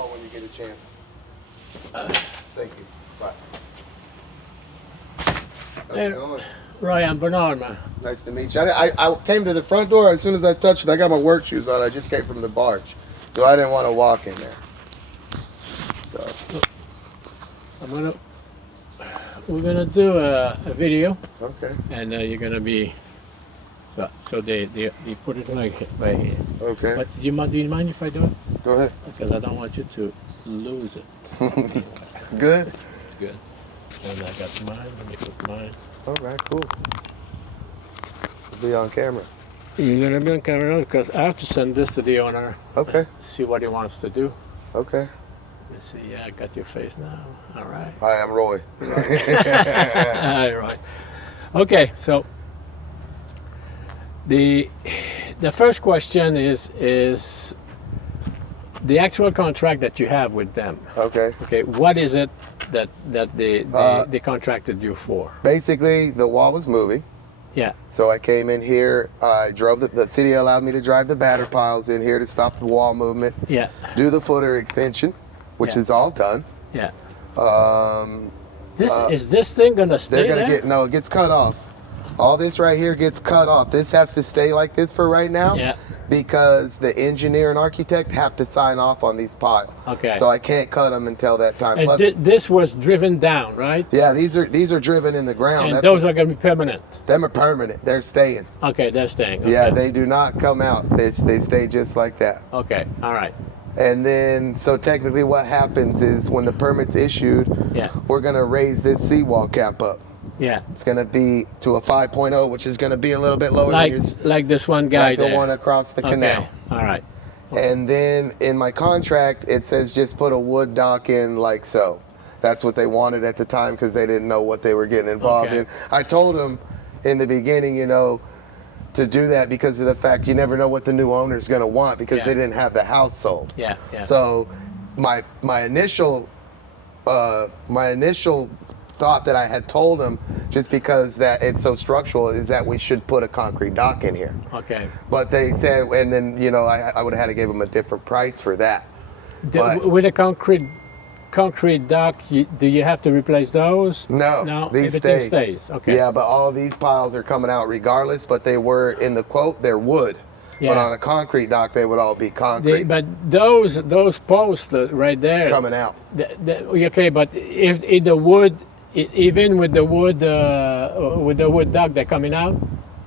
call when you get a chance. Thank you. Bye. How's it going? Ryan Bernard, man. Nice to meet you. I came to the front door as soon as I touched it. I got my work shoes on. I just came from the barge, so I didn't want to walk in there. So We're gonna do a video, okay, and you're gonna be. So they put it right here. okay. But do you mind if I do it? Go ahead. Because I don't want you to lose it. Good. It's good. And I got mine. Let me put mine. All right, cool. Be on camera. You're gonna be on camera because I have to send this to the owner. Okay. See what he wants to do. Okay. Let's see. Yeah, I got your face now. All right. Hi, I'm Roy. All right. Okay. So the first question is the actual contract that you have with them. Okay. Okay. What is it that they contracted you for? Basically, the wall was moving. Yeah. So I came in here, I drove the city allowed me to drive the batter piles in here to stop the wall movement. Yeah. Do the footer extension, which Yeah. is all done. Yeah. They're Is this thing gonna stay gonna there? it gets cut off. All this right here gets cut off. This has to stay like this for right now. Yeah. Because the engineer and architect have to sign off on these piles. Okay. So I can't cut them until that time. And Plus, this was driven down, right? yeah, these are driven in the ground. And those are gonna be permanent. Them are permanent. They're staying. Okay, they're staying. Okay. Yeah, they do not come out. They stay just like that. Okay. All right. And then, so technically what happens is when the permit's issued, Yeah. we're gonna raise this seawall cap up. Yeah. It's gonna be to a 5.0, which is gonna be a little bit lower Like than yours, like this one guy like the there. one across the Okay. canal. All right. And then in my contract, it says just put a wood dock in like so. That's what they wanted at the time because they didn't know what they were getting involved Okay. in. I told them in the beginning, to do that because of the fact you never know what the new owner's gonna want because Yeah. they didn't have the house sold. Yeah. Yeah. So my initial thought that I had told them, just because that it's so structural, is that we should put a concrete dock in here. Okay. But they said, and then I would have had to give them a different price for that. But- With a concrete dock, do you have to replace those? No, No, these everything stay. stays. Okay. Yeah, but all these piles are coming out regardless. But they were in the quote, they're wood. Yeah. But on a concrete dock, they would all be concrete But those posts right there. coming out. Okay, but if the wood, even with the wood dock, they're coming out.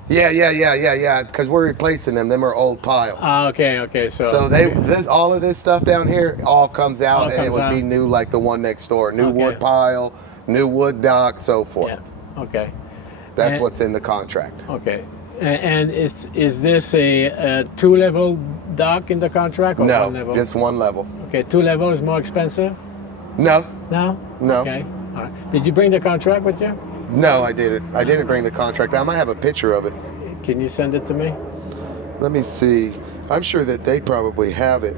Yeah. Because we're replacing them. Them are old piles. Ah, okay. So all of this stuff down here all comes out, All and it comes would be out. new like the one next door. New Okay. wood pile, new wood dock, so forth. Yeah. Okay. That's And- what's in the contract. Okay. And is this a two-level dock in the contract or No, one level? just one level. Okay, 2 level is more expensive. No, No. no. Okay. All right. Did you bring the contract with you? No, I didn't. I didn't bring the contract. I might have a picture of it. Can you send it to me? Let me see. I'm sure that they probably have it.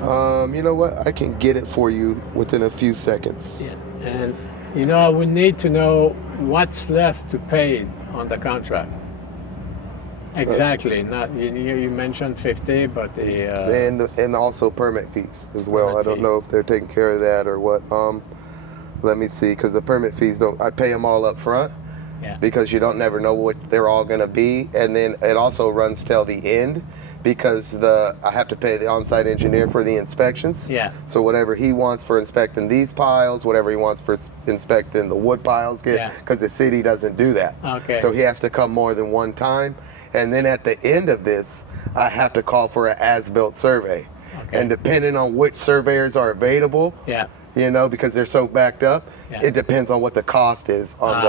You know what? I can get it for you within a few seconds. Yeah. And I would need to know what's left to pay on the contract. Exactly. Not you mentioned 50, but And also permit fees as well. Permit I don't fee. know if they're taking care of that or what. Let me see, because the permit fees I pay them all up front. Yeah. Because you don't never know what they're all going to be, and then it also runs till the end because I have to pay the on-site engineer for the inspections. Yeah. So whatever he wants for inspecting these piles, whatever he wants for inspecting the wood piles, Yeah. because the city doesn't do that. Okay. So he has to come more than one time, and then at the end of this, I have to call for an as-built survey, Okay. and depending on which surveyors are available. Yeah. Because they're so backed up, Yeah. it depends on what the cost is on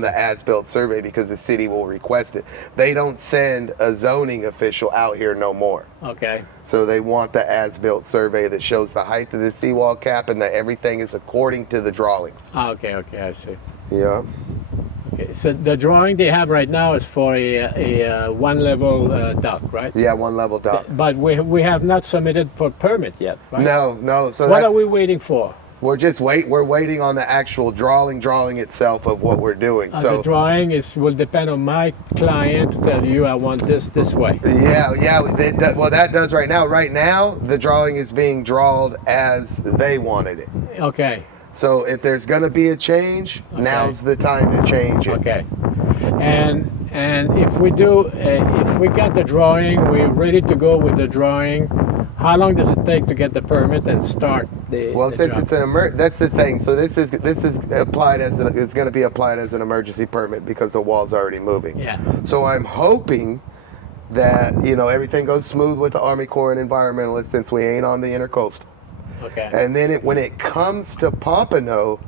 the as-built survey because the city will request it. They don't send a zoning official out here no more. Okay. So they want the as-built survey that shows the height of the seawall cap and that everything is according to the drawings. Ah, okay. I see. Yeah. Okay. So the drawing they have right now is for a one-level dock, right? Yeah, one level dock. But we have not submitted for permit yet, right? No. So What are we waiting for? We're waiting on the actual drawing itself of what we're doing. The drawing will depend on my client to tell you I want this way. Yeah. That does right now. Right now, the drawing is being drawn as they wanted it. Okay. So if there's going to be a change, now's the time to change it. Okay. And if we get the drawing, we're ready to go with the drawing. How long does it take to get the permit and start the? Well, the since job? it's that's the thing. So this is applied as it's going to be applied as an emergency permit because the wall's already moving. Yeah. So I'm hoping that everything goes smooth with the Army Corps and environmentalists since we ain't on the intercoastal. Okay. And then when it comes to Pompano,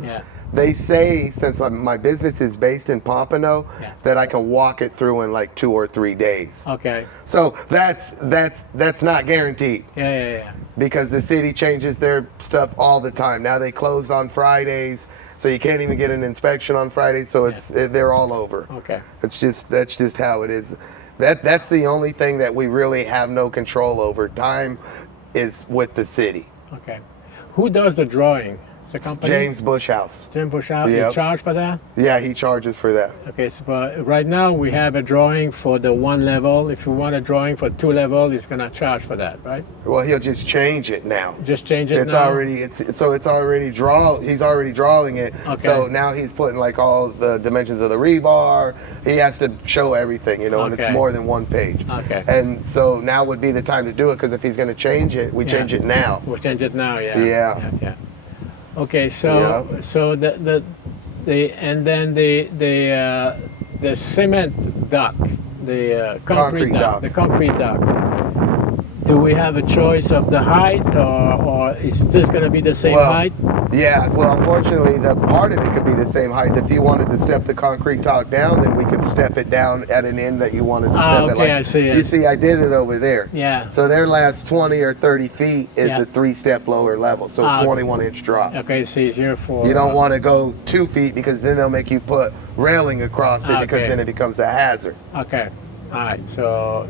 they say since my business is based in Pompano, that I can walk it through in like 2 or 3 days. Okay. So that's not guaranteed. Yeah. Because the city changes their stuff all the time. Now they closed on Fridays, so you can't even get an inspection on Fridays. So they're all over. Okay. That's just how it is. That's the only thing that we really have no control over. Time is with the city. Okay. Who does the drawing? The company? James Bushhouse. James Bushhouse. Yep. You charge for that? Yeah, he charges for that. Okay, so but right now we have a drawing for the 1 level. If you want a drawing for 2 level, he's gonna charge for that, right? Well, he'll just change it now. Just change it It's now? it's already he's already drawing it. Okay. So now he's putting like all the dimensions of the rebar. He has to show everything, and it's Okay. more than 1 page. Okay. And so now would be the time to do it because if he's going to change it, we change it now. We'll change it now, yeah. Yeah. Okay, so the cement dock, the concrete dock, the concrete dock. Do we have a choice of the height, or is this going to be the same height? Yeah, well, unfortunately, the part of it could be the same height. If you wanted to step the concrete dock down, then we could step it down at an end that you wanted to step it. Okay, I see it. You see, I did it over there. Yeah. So their last 20 or 30 feet is Yeah. a 3-step lower level, so 21-inch drop. Okay, so it's here for... You don't want to go 2 feet because then they'll make you put railing across it because Okay. then it becomes a hazard. Okay. All right, so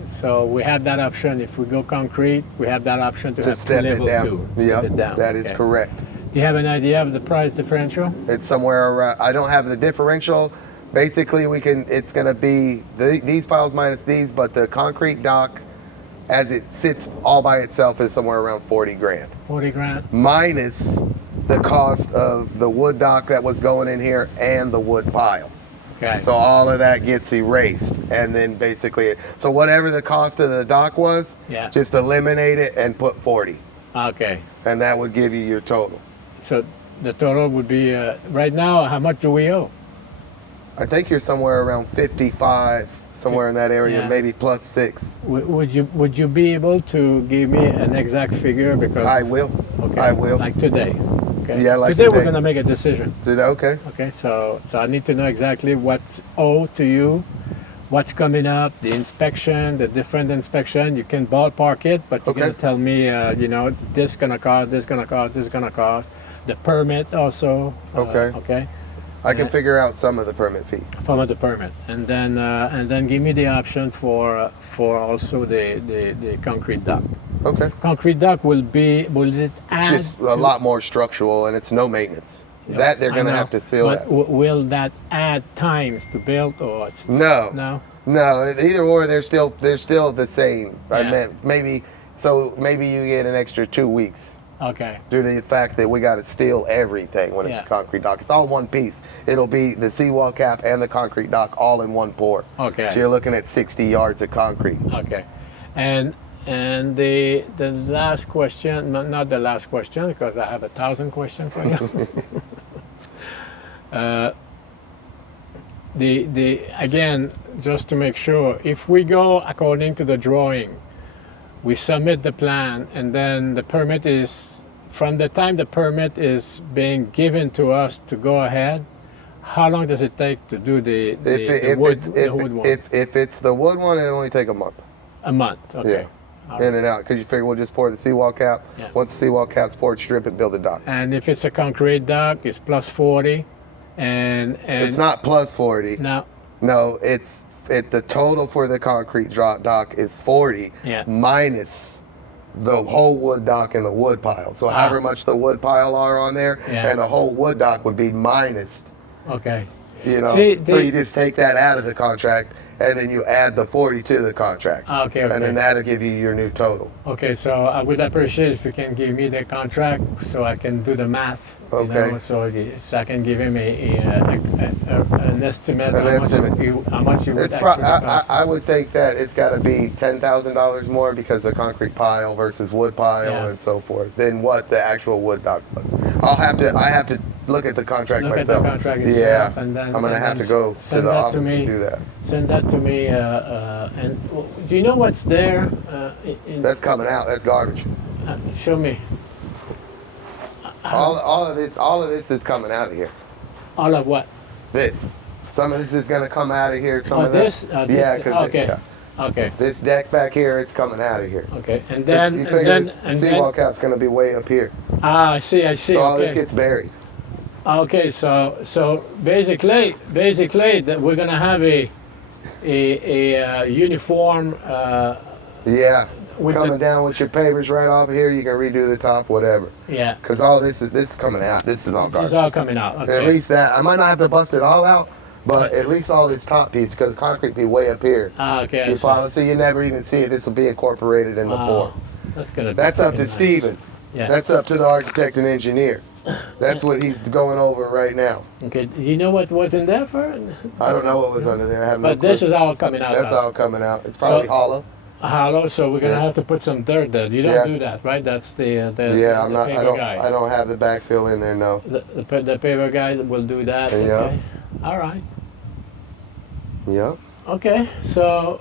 we have that option. If we go concrete, we have that option to have Step it level down. 2. Yep, Step it down. that is Okay. correct. Do you have an idea of the price differential? It's somewhere around, I don't have the differential. Basically, it's going to be these piles minus these, but the concrete dock, as it sits all by itself, is somewhere around 40 grand. 40 grand? Minus the cost of the wood dock that was going in here and the wood pile. Okay. So all of that gets erased, and then basically, so whatever the cost of the dock was, just eliminate it and put 40. Okay. And that would give you your total. So the total would be, right now, how much do we owe? I think you're somewhere around 55, somewhere in that area, Yeah. maybe plus 6. Would you be able to give me an exact figure? Because I will. Okay. I will. Like today. Okay. Yeah, like today. We're today. gonna make a decision. Okay. Okay. So I need to know exactly what's owed to you, what's coming up, the inspection, the different inspection. You can ballpark it, but you're gonna tell me, this gonna cost, this gonna cost, this gonna cost. The permit also. Okay. Okay. I can figure out some of the permit fee. From the permit, and then give me the option for also the concrete dock. Okay. Concrete dock will it add? It's just a lot more structural, and it's no maintenance. That they're going to have to seal but that. Will that add times to build or? No. Either or, they're still the same. I meant maybe you get an extra 2 weeks. Okay. Due to the fact that we got to steel everything when it's a concrete dock. It's all one piece. It'll be the seawall cap and the concrete dock all in one pour. Okay. So you're looking at 60 yards of concrete. Okay. And the last question, not the last question, because I have 1,000 questions for you. Again, just to make sure, if we go according to the drawing, we submit the plan, and then the permit is, from the time the permit is being given to us to go ahead, how long does it take to do the wood one? If it's the wood one, it'll only take a month. A month, okay. Yeah. In and out, because you figure we'll just pour the seawall cap. Yeah. Once the seawall cap's poured, strip it, build the dock. And if it's a concrete dock, it's plus 40, and it's not plus 40. No, the total for the concrete dock is 40 minus the whole wood dock and the wood pile. So however much the wood pile are on there, Yeah. and the whole wood dock would be minus. Okay. You know, See, so you just take that out of the contract, and then you add the 40 to the contract. Okay. And then Okay. that'll give you your new total. Okay. So I would appreciate if you can give me the contract so I can do the math. Okay. So I can give him an estimate. An estimate. How much you would It's actually cost. I would think that it's got to be $10,000 more because of concrete pile versus wood pile Yeah. and so forth than what the actual wood dock was. I have to look at the contract Look at myself. the contract Yeah, itself, and then- I'm gonna and have to then go to send the that to office me. and do that. Send that to me. And do you know what's there? That's coming out. That's garbage. Show me. All of this is coming out of here. All of what? This. Some of this is gonna come out of here. Some Oh, of that. this? Yeah, because okay. Okay. this deck back here, it's coming out of here. Okay. And This- then you figure this and seawall cap's gonna be way up here. I see. I see. So all this Okay. gets buried. Okay. So basically that we're gonna have a uniform. Yeah. With Coming the- down with your pavers right off of here, you can redo the top, whatever. Yeah. Because all this is coming out. This is all It's garbage. all coming out. Okay. At least that. I might not have to bust it all out, but at least all this top piece, because concrete be way up here. Okay. I You see. follow? So you never even see it. This will be incorporated in the Wow. bore. That's gonna. be That's up to nice. Steven. Yeah. That's up to the architect and engineer. That's what he's going over right now. Okay. Do you know what was in there for? I don't know what was under there. I have no But this clue. is all coming out. That's now. all coming out. It's probably So- hollow. Hollow, so we're gonna Yeah. have to put some dirt there. You don't Yeah. do that, right? That's the Yeah, I'm the not. paver I don't. guy. I don't have the backfill in there. No. The paver guy will do that. Yeah. Okay. All right. Yep. Okay. So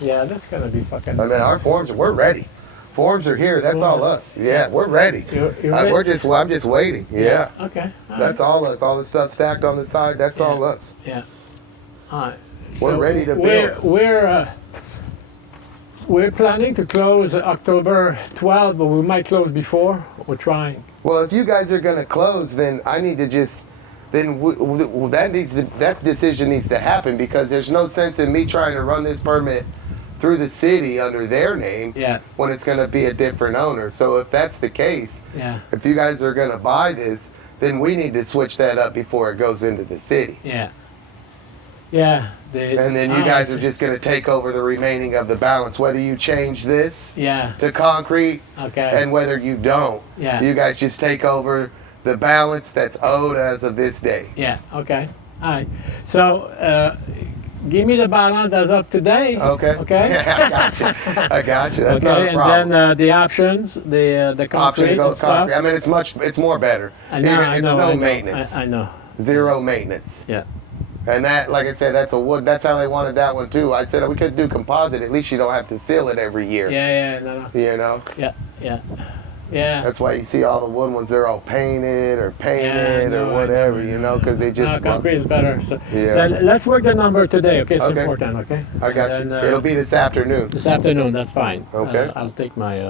yeah, that's gonna be fucking. I mean, our forms. We're ready. Forms are here. That's all us. Yeah, we're ready. You're ready? I'm just waiting. Yeah. Okay. All That's all us. All the stuff stacked on the side. That's Yeah. all us. right. Yeah. All right. We're ready to build. We're planning to close October 12th, but we might close before. We're trying. Well, if you guys are gonna close, then I need to just. Then that decision needs to happen because there's no sense in me trying to run this permit through the city under their name Yeah. when it's going to be a different owner. So if that's the case, Yeah. if you guys are going to buy this, then we need to switch that up before it goes into the city. Yeah. Yeah. And then you guys are just going to take over the remaining of the balance, whether you change this Yeah. to concrete Okay. and whether you don't. Yeah. You guys just take over the balance that's owed as of this day. Yeah, okay. All right. So give me the balance that's up to date. Okay. Okay. I got you. I got you. That's Okay, not a and problem. then the options, the Option concrete to and go stuff. concrete. I mean, it's more better. I know, I It's know, no I know. maintenance. I know. Zero maintenance. Yeah. And that, like I said, that's a wood. That's how they wanted that one too. I said we could do composite. At least you don't have to seal it every year. Yeah, no. You know. Yeah. That's why you see all the wood ones. They're all painted or Yeah, I painted know, or I whatever. know. You know, because they just. No, concrete is better. So, Yeah. so let's work the number today, okay? It's Okay. important, okay? I got And you. then, It'll be this afternoon. this afternoon, that's fine. Okay. I'll take my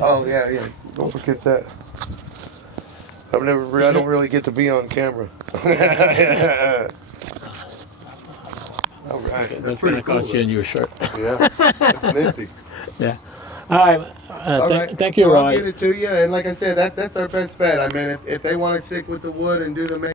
Oh yeah. Don't forget that. I don't really get to be on camera. All right. that's That's gonna pretty cool. cost you a new shirt. Yeah. It's nifty. Yeah. All right. All right. Thank you, So Roy. I'll get it to you, and like I said, that's our best bet. I mean, if they want to stick with the wood and do the